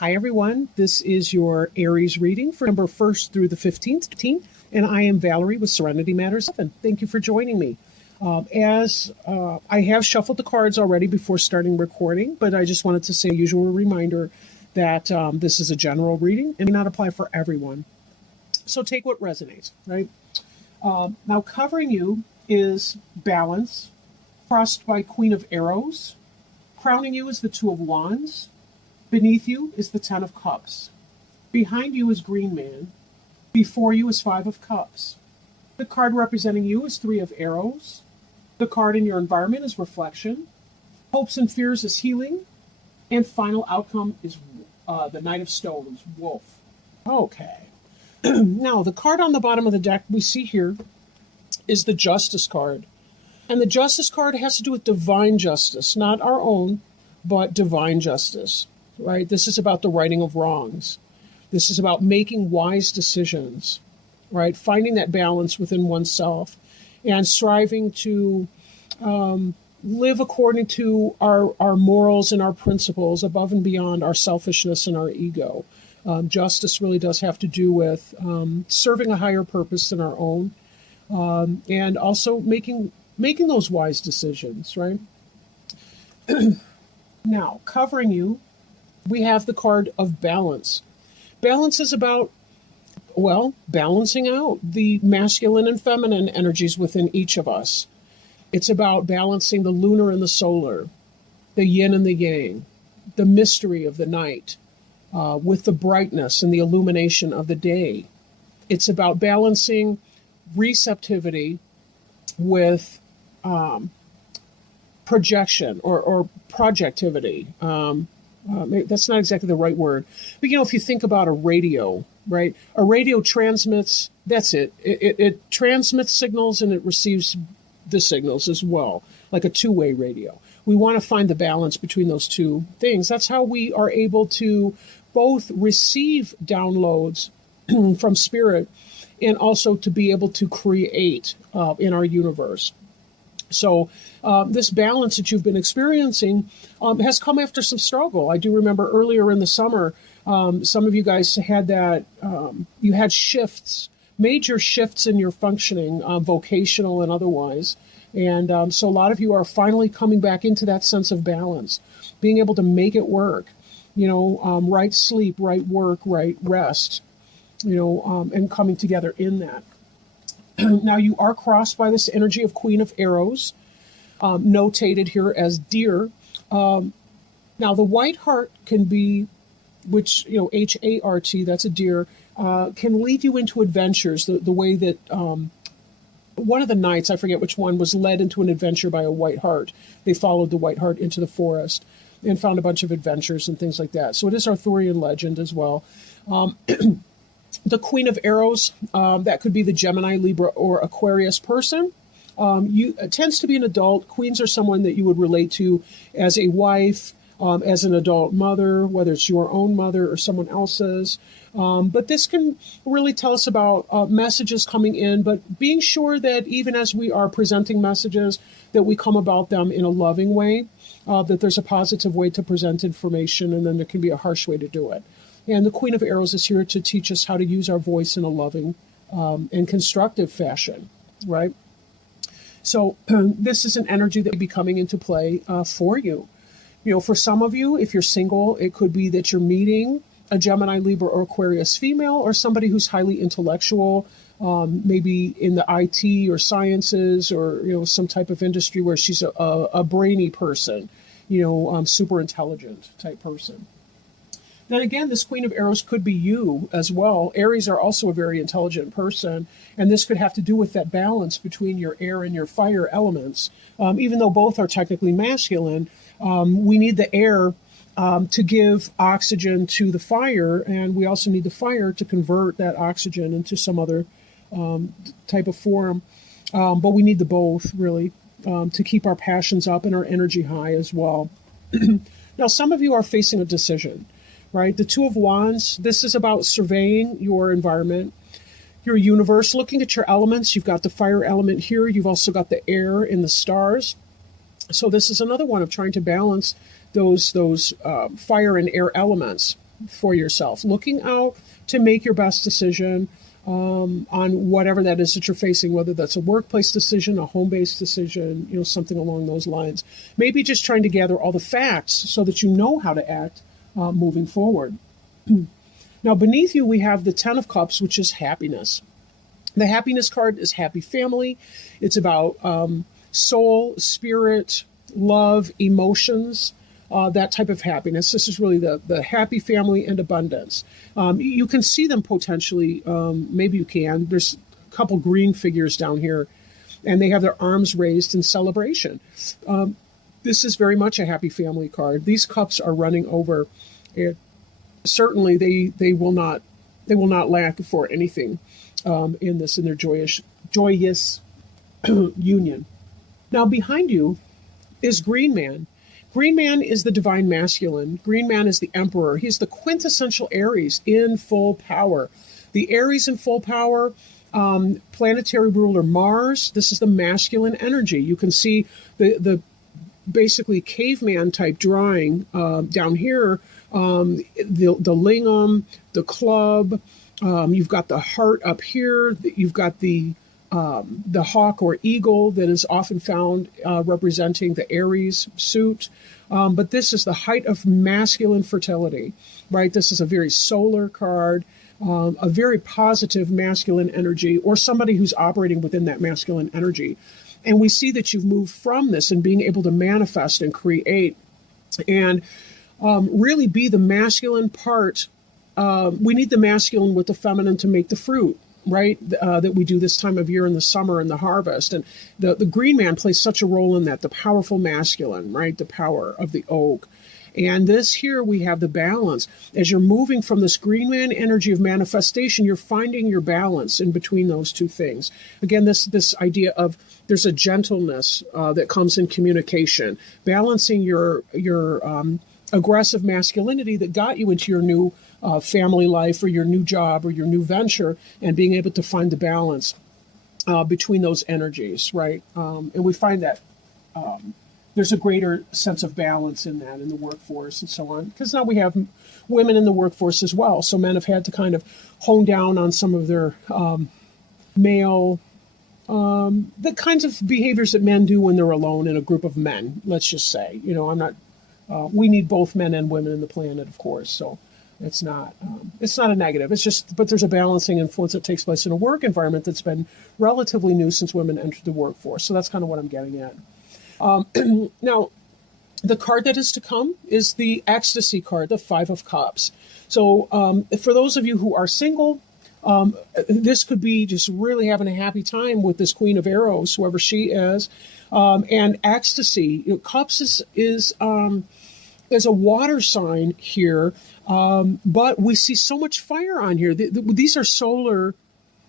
Hi, everyone. This is your Aries reading for November 1st through the 15th. And I am Valerie with Serenity Matters. Thank you for joining me. As I have shuffled the cards already before starting recording, but I just wanted to say a usual reminder that this is a general reading and may not apply for everyone. So take what resonates, right? Now, covering you is Balance, crossed by Queen of Arrows. Crowning you is the Two of Wands. Beneath you is the Ten of Cups. Behind you is Green Man. Before you is Five of Cups. The card representing you is Three of Arrows. The card in your environment is Reflection. Hopes and fears is Healing. And final outcome is the Knight of Stones, Wolf. Okay. Now, the card on the bottom of the deck we see here is the Justice card. And the Justice card has to do with divine justice, not our own, but divine justice. Right? This is about the righting of wrongs. This is about making wise decisions, right? Finding that balance within oneself and striving to live according to our morals and our principles above and beyond our selfishness and our ego. Justice really does have to do with serving a higher purpose than our own, and also making those wise decisions, right? Now, covering you, we have the card of Balance. Balance is about, well, balancing out the masculine and feminine energies within each of us. It's about balancing the lunar and the solar, the yin and the yang, the mystery of the night, with the brightness and the illumination of the day. It's about balancing receptivity with projection or projectivity. That's not exactly the right word. But, if you think about a radio, right? A radio transmits, that's it. It transmits signals and it receives the signals as well, like a two-way radio. We want to find the balance between those two things. That's how we are able to both receive downloads from spirit and also to be able to create in our universe. So this balance that you've been experiencing has come after some struggle. I do remember earlier in the summer, some of you guys had that, you had shifts, major shifts in your functioning, vocational and otherwise. And so a lot of you are finally coming back into that sense of balance, being able to make it work, right sleep, right work, right rest, and coming together in that. Now, you are crossed by this energy of Queen of Arrows, notated here as Deer. Now, the white heart can be, which, H-A-R-T, that's a deer, can lead you into adventures the way that one of the knights, I forget which one, was led into an adventure by a white hart. They followed the white hart into the forest and found a bunch of adventures and things like that. So it is Arthurian legend as well. The Queen of Arrows, that could be the Gemini, Libra, or Aquarius person. It tends to be an adult. Queens are someone that you would relate to as a wife, as an adult mother, whether it's your own mother or someone else's. But this can really tell us about messages coming in, but being sure that even as we are presenting messages, that we come about them in a loving way, that there's a positive way to present information, and then there can be a harsh way to do it. And the Queen of Arrows is here to teach us how to use our voice in a loving and constructive fashion, right? So this is an energy that will be coming into play for you. For some of you, if you're single, it could be that you're meeting a Gemini, Libra, or Aquarius female, or somebody who's highly intellectual, maybe in the IT or sciences or, some type of industry where she's a brainy person, super intelligent type person. Then again, this Queen of Arrows could be you as well. Aries are also a very intelligent person, and this could have to do with that balance between your air and your fire elements. Even though both are technically masculine, we need the air to give oxygen to the fire, and we also need the fire to convert that oxygen into some other type of form. But we need the both, really, to keep our passions up and our energy high as well. Now, some of you are facing a decision. Right? The Two of Wands, this is about surveying your environment, your universe, looking at your elements. You've got the fire element here. You've also got the air and the stars. So this is another one of trying to balance those fire and air elements. for yourself, looking out to make your best decision on whatever that is that you're facing, whether that's a workplace decision, a home-based decision, something along those lines. Maybe just trying to gather all the facts so that you know how to act moving forward. Now, beneath you, we have the Ten of Cups, which is happiness. The happiness card is happy family. It's about soul, spirit, love, emotions, that type of happiness. This is really the happy family and abundance. You can see them potentially. Maybe you can. There's a couple green figures down here, and they have their arms raised in celebration. This is very much a happy family card. These cups are running over. Certainly, they will not lack for anything in their joyous union. Now, behind you is Green Man. Green Man is the divine masculine. Green Man is the emperor. He's the quintessential Aries in full power. The Aries in full power, planetary ruler Mars. This is the masculine energy. You can see the basically caveman type drawing down here. The lingam, the club. You've got the heart up here. You've got the hawk or eagle that is often found representing the Aries suit. But this is the height of masculine fertility, right? This is a very solar card, a very positive masculine energy, or somebody who's operating within that masculine energy. And we see that you've moved from this and being able to manifest and create and really be the masculine part. We need the masculine with the feminine to make the fruit, right? That we do this time of year in the summer and the harvest. And the Green Man plays such a role in that, the powerful masculine, right? The power of the oak. And this here, we have the balance. As you're moving from this Green Man energy of manifestation, you're finding your balance in between those two things. Again, this idea of there's a gentleness that comes in communication, balancing your aggressive masculinity that got you into your new family life or your new job or your new venture, and being able to find the balance between those energies, right? And we find that there's a greater sense of balance in that in the workforce and so on, because now we have women in the workforce as well. So men have had to kind of hone down on some of their male, the kinds of behaviors that men do when they're alone in a group of men, let's just say. I'm not, we need both men and women in the planet, of course, so it's not a negative. It's just, but there's a balancing influence that takes place in a work environment that's been relatively new since women entered the workforce. So that's kind of what I'm getting at. Now, the card that is to come is the ecstasy card, the Five of Cups. So for those of you who are single, this could be just really having a happy time with this Queen of Arrows, whoever she is. And ecstasy, cups is a water sign here, but we see so much fire on here. These are solar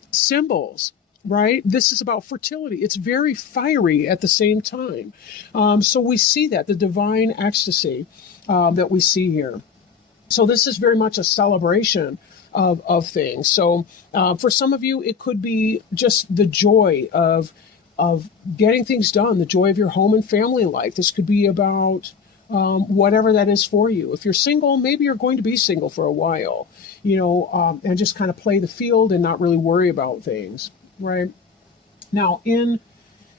symbols, right? This is about fertility. It's very fiery at the same time. So we see that, the divine ecstasy that we see here. So this is very much a celebration of things. So for some of you, it could be just the joy of getting things done, the joy of your home and family life. This could be about whatever that is for you. If you're single, maybe you're going to be single for a while, and just kind of play the field and not really worry about things, right? Now, in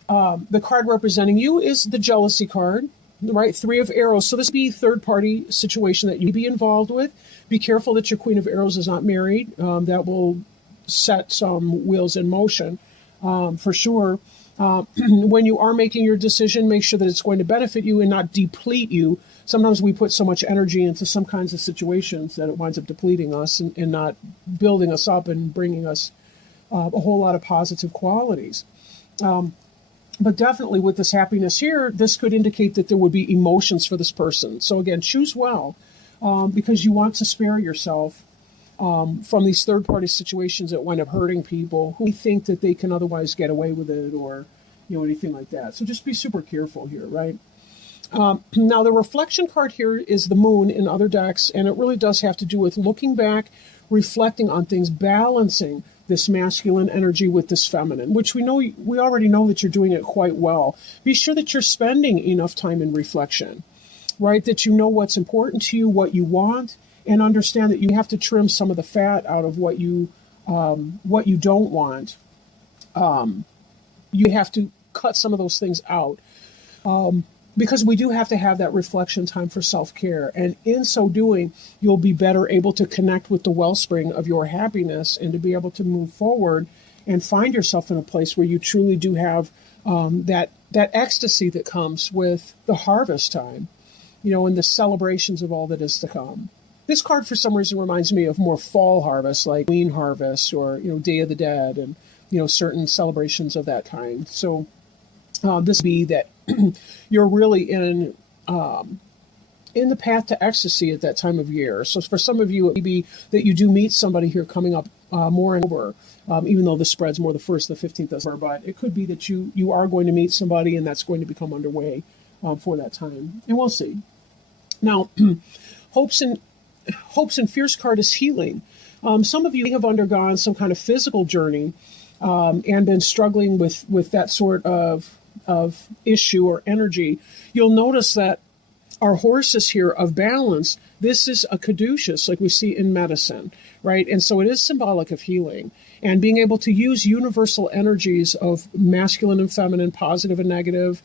the card representing you is the jealousy card, right? Three of Arrows. So this would be a third-party situation that you'd be involved with. Be careful that your Queen of Arrows is not married. That will set some wheels in motion for sure. When you are making your decision, make sure that it's going to benefit you and not deplete you. Sometimes we put so much energy into some kinds of situations that it winds up depleting us and not building us up and bringing us a whole lot of positive qualities. But definitely with this happiness here, this could indicate that there would be emotions for this person. So again, choose well because you want to spare yourself from these third-party situations that wind up hurting people who think that they can otherwise get away with it or, anything like that. So just be super careful here, right? Now, the reflection card here is the moon in other decks, and it really does have to do with looking back, reflecting on things, balancing this masculine energy with this feminine, which we already know that you're doing it quite well. Be sure that you're spending enough time in reflection, right? That you know what's important to you, what you want, and understand that you have to trim some of the fat out of what you don't want. You have to cut some of those things out. Because we do have to have that reflection time for self-care. And in so doing, you'll be better able to connect with the wellspring of your happiness and to be able to move forward and find yourself in a place where you truly do have that ecstasy that comes with the harvest time, and the celebrations of all that is to come. This card, for some reason, reminds me of more fall harvest, like Halloween harvest or, Day of the Dead and, certain celebrations of that kind. So this be that you're really in the path to ecstasy at that time of year. So for some of you, it may be that you do meet somebody here coming up more in October, even though the spread's more the 1st, the 15th of October. But it could be that you are going to meet somebody, and that's going to become underway for that time. And we'll see. Now, hopes and fears card is healing. Some of you have undergone some kind of physical journey and been struggling with that sort of issue or energy. You'll notice that our horses here of balance, this is a caduceus like we see in medicine, right? And so it is symbolic of healing and being able to use universal energies of masculine and feminine, positive and negative,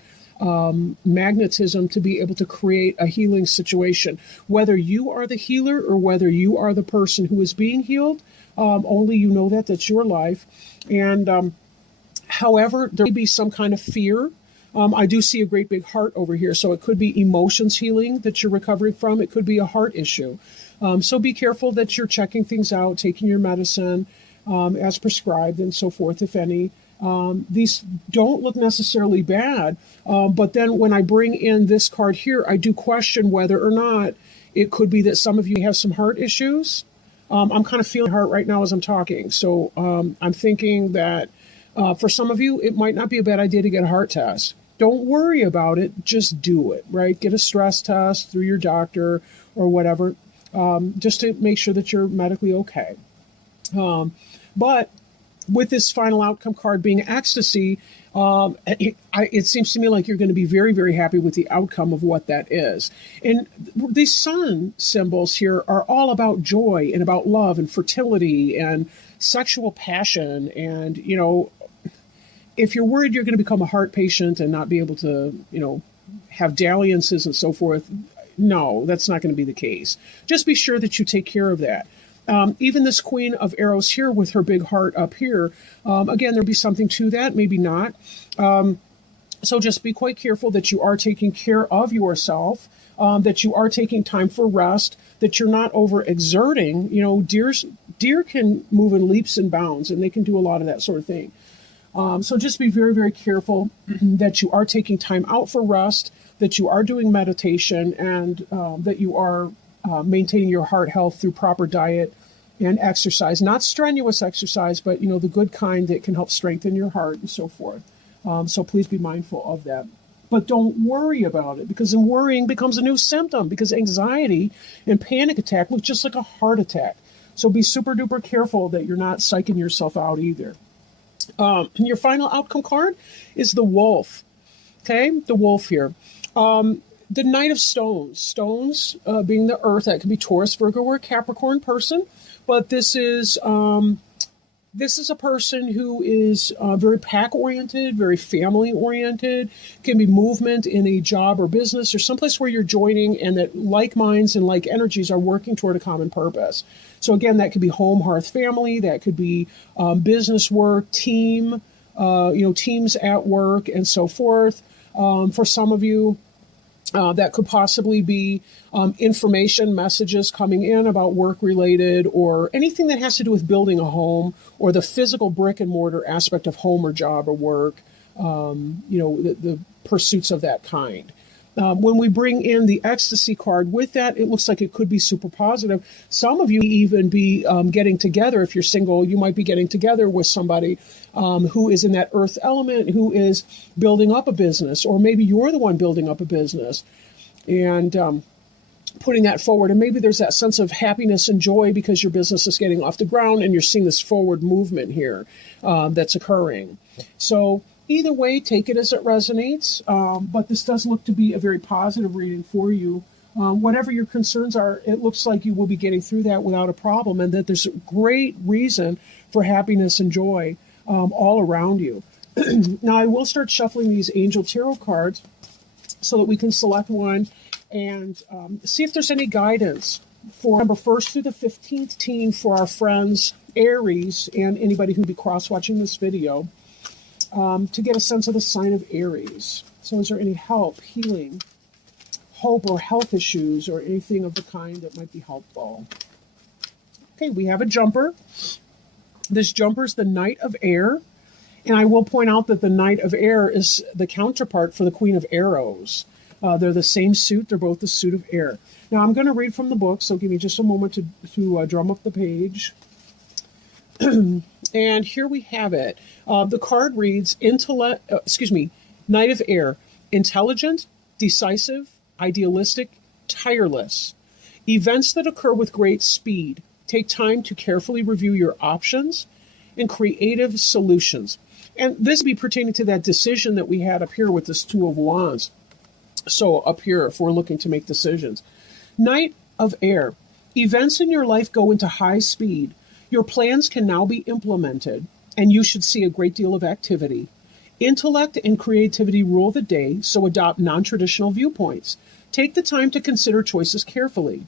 magnetism to be able to create a healing situation. Whether you are the healer or whether you are the person who is being healed, only you know that's your life. And however, there may be some kind of fear. I do see a great big heart over here, so it could be emotions healing that you're recovering from. It could be a heart issue. So be careful that you're checking things out, taking your medicine as prescribed and so forth, if any. These don't look necessarily bad, but then when I bring in this card here, I do question whether or not it could be that some of you have some heart issues. I'm kind of feeling heart right now as I'm talking. So I'm thinking that for some of you, it might not be a bad idea to get a heart test. Don't worry about it. Just do it, right? Get a stress test through your doctor or whatever, just to make sure that you're medically okay. But with this final outcome card being ecstasy, it seems to me like you're going to be very, very happy with the outcome of what that is. And these sun symbols here are all about joy and about love and fertility and sexual passion. And, if you're worried you're going to become a heart patient and not be able to, have dalliances and so forth, no, that's not going to be the case. Just be sure that you take care of that. Even this Queen of Arrows here with her big heart up here, again, there'll be something to that, maybe not. So just be quite careful that you are taking care of yourself, that you are taking time for rest, that you're not overexerting. Deer can move in leaps and bounds, and they can do a lot of that sort of thing. So just be very, very careful that you are taking time out for rest, that you are doing meditation, and that you are maintaining your heart health through proper diet and exercise. Not strenuous exercise, but, the good kind that can help strengthen your heart and so forth. So please be mindful of that. But don't worry about it, because then worrying becomes a new symptom, because anxiety and panic attack look just like a heart attack. So be super duper careful that you're not psyching yourself out either. Your final outcome card is the wolf. Okay, the wolf here. The Knight of Stones. Stones being the earth, that could be Taurus, Virgo, or Capricorn person. But this is a person who is very pack-oriented, very family-oriented. Can be movement in a job or business or someplace where you're joining and that like minds and like energies are working toward a common purpose. So again, that could be home, hearth, family. That could be business work, team, teams at work and so forth. For some of you, that could possibly be information, messages coming in about work-related or anything that has to do with building a home or the physical brick and mortar aspect of home or job or work, the pursuits of that kind. When we bring in the ecstasy card with that, it looks like it could be super positive. Some of you even be getting together. If you're single, you might be getting together with somebody who is in that earth element, who is building up a business, or maybe you're the one building up a business and putting that forward. And maybe there's that sense of happiness and joy because your business is getting off the ground and you're seeing this forward movement here that's occurring. So either way, take it as it resonates, but this does look to be a very positive reading for you whatever your concerns are, it looks like you will be getting through that without a problem, and that there's a great reason for happiness and joy all around you. Now, I will start shuffling these Angel Tarot cards so that we can select one and see if there's any guidance for November 1st through the 15th teen for our friends Aries and anybody who'd be cross-watching this video to get a sense of the sign of Aries. So is there any help, healing, hope, or health issues, or anything of the kind that might be helpful? Okay, we have a jumper. This jumper is the Knight of Air. And I will point out that the Knight of Air is the counterpart for the Queen of Arrows. They're the same suit. They're both the suit of air. Now, I'm going to read from the book, so give me just a moment to drum up the page. And here we have it. The card reads, Knight of Air, intelligent, decisive, idealistic, tireless. Events that occur with great speed. Take time to carefully review your options and creative solutions. And this would be pertaining to that decision that we had up here with this Two of Wands. So up here, if we're looking to make decisions. Knight of Air. Events in your life go into high speed. Your plans can now be implemented, and you should see a great deal of activity. Intellect and creativity rule the day, so adopt non-traditional viewpoints. Take the time to consider choices carefully.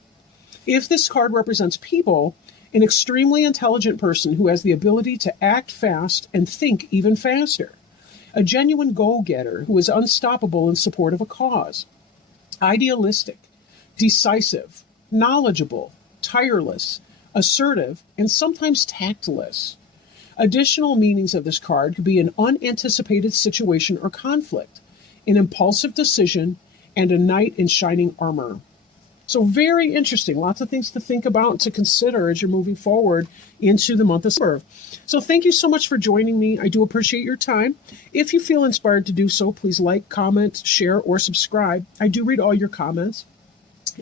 If this card represents people, an extremely intelligent person who has the ability to act fast and think even faster. A genuine go-getter who is unstoppable in support of a cause. Idealistic, decisive, knowledgeable, tireless, assertive, and sometimes tactless. Additional meanings of this card could be an unanticipated situation or conflict, an impulsive decision, and a knight in shining armor. So very interesting. Lots of things to think about and to consider as you're moving forward into the month of September. So thank you so much for joining me. I do appreciate your time. If you feel inspired to do so, please like, comment, share, or subscribe. I do read all your comments.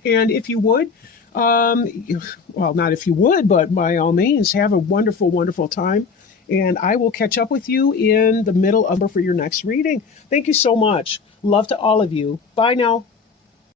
And if you would, well, not if you would, but by all means, have a wonderful, wonderful time. And I will catch up with you in the middle of for your next reading. Thank you so much. Love to all of you. Bye now.